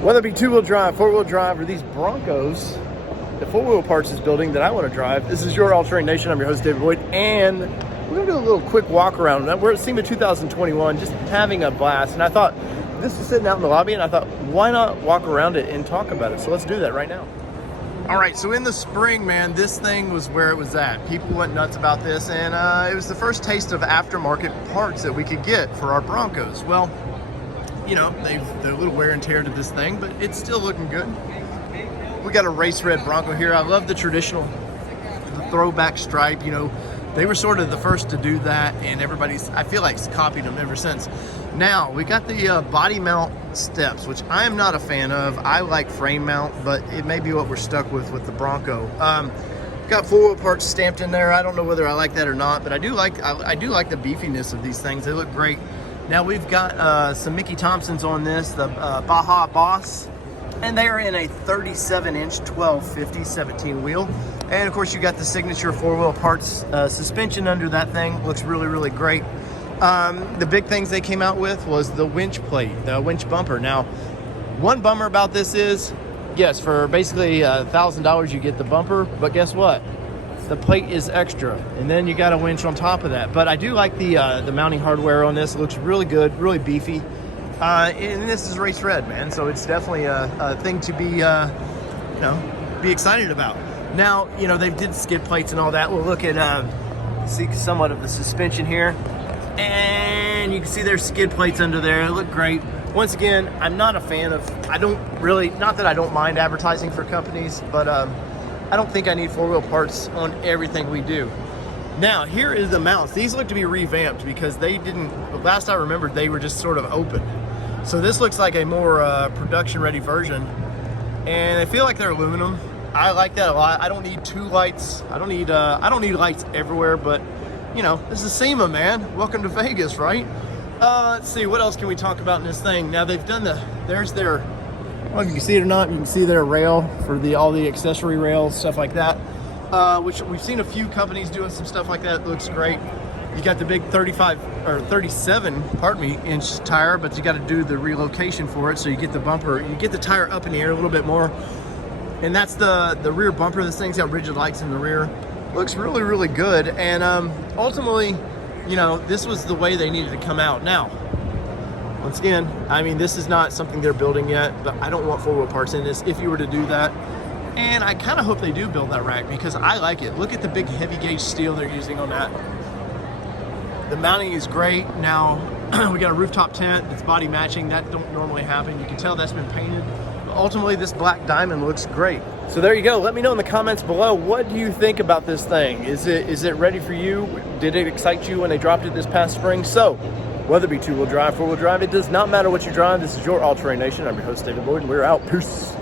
Whether it be two-wheel drive, four-wheel drive, or these Broncos, the four-wheel parts is building that I want to drive. This is your All-Terrain Nation. I'm your host, David Boyd, and we're going to do a little quick walk around. We're at SEMA 2021, just having a blast, and I thought, this was sitting out in the lobby, and I thought, why not walk around it and talk about it? So let's do that right now. All right, so in the spring, man, this thing was where it was at. People went nuts about this, and it was the first taste of aftermarket parts that we could get for our Broncos. Well, you know, they're a little wear and tear to this thing, but it's still looking good. We got a race red Bronco here. I love the traditional, the throwback stripe. You know, they were sort of the first to do that, and I feel like, copied them ever since. Now, we got the body mount steps, which I am not a fan of. I like frame mount, but it may be what we're stuck with the Bronco. Got four-wheel parts stamped in there. I don't know whether I like that or not, but I do like the beefiness of these things. They look great. Now we've got some Mickey Thompsons on this, the Baja Boss, and they are in a 37-inch 1250 17 wheel. And of course you got the signature four-wheel parts suspension under that thing. Looks really, really great. The big things they came out with was the winch plate, the winch bumper. Now, one bummer about this is, yes, for basically $1,000 you get the bumper, but guess what? The plate is extra, and then you got a winch on top of that. But I do like the mounting hardware on this. It looks really good, really beefy. And this is race red, man, so it's definitely a thing to be, be excited about. Now, you know, they did skid plates and all that. We'll look at, see somewhat of the suspension here. And you can see there's skid plates under there. They look great. Once again, I'm not a fan of, not that I don't mind advertising for companies, but I don't think I need four-wheel parts on everything we do. Now, here is the mounts. These look to be revamped because last I remembered, they were just sort of open. So this looks like a more production-ready version. And I feel like they're aluminum. I like that a lot. I don't need two lights. I don't need lights everywhere, but you know, this is SEMA, man. Welcome to Vegas, right? Let's see, what else can we talk about in this thing? Now they've done there's their, well, if you can see it or not, you can see their rail for all the accessory rails, stuff like that. Which we've seen a few companies doing some stuff like that. It looks great. You got the big 37, inch tire, but you got to do the relocation for it. So you get the bumper, you get the tire up in the air a little bit more. And that's the rear bumper. This thing's got rigid lights in the rear. Looks really, really good. And ultimately, you know, this was the way they needed to come out. Now, once again, I mean, this is not something they're building yet, but I don't want four-wheel parts in this if you were to do that. And I kind of hope they do build that rack because I like it. Look at the big heavy gauge steel they're using on that. The mounting is great. Now, we got a rooftop tent that's body matching. That don't normally happen. You can tell that's been painted. But ultimately, this black diamond looks great. So there you go. Let me know in the comments below, what do you think about this thing? Is it ready for you? Did it excite you when they dropped it this past spring? So, whether it be two-wheel drive, four-wheel drive, it does not matter what you drive. This is your All-Terrain Nation. I'm your host, David Boyd, and we're out. Peace.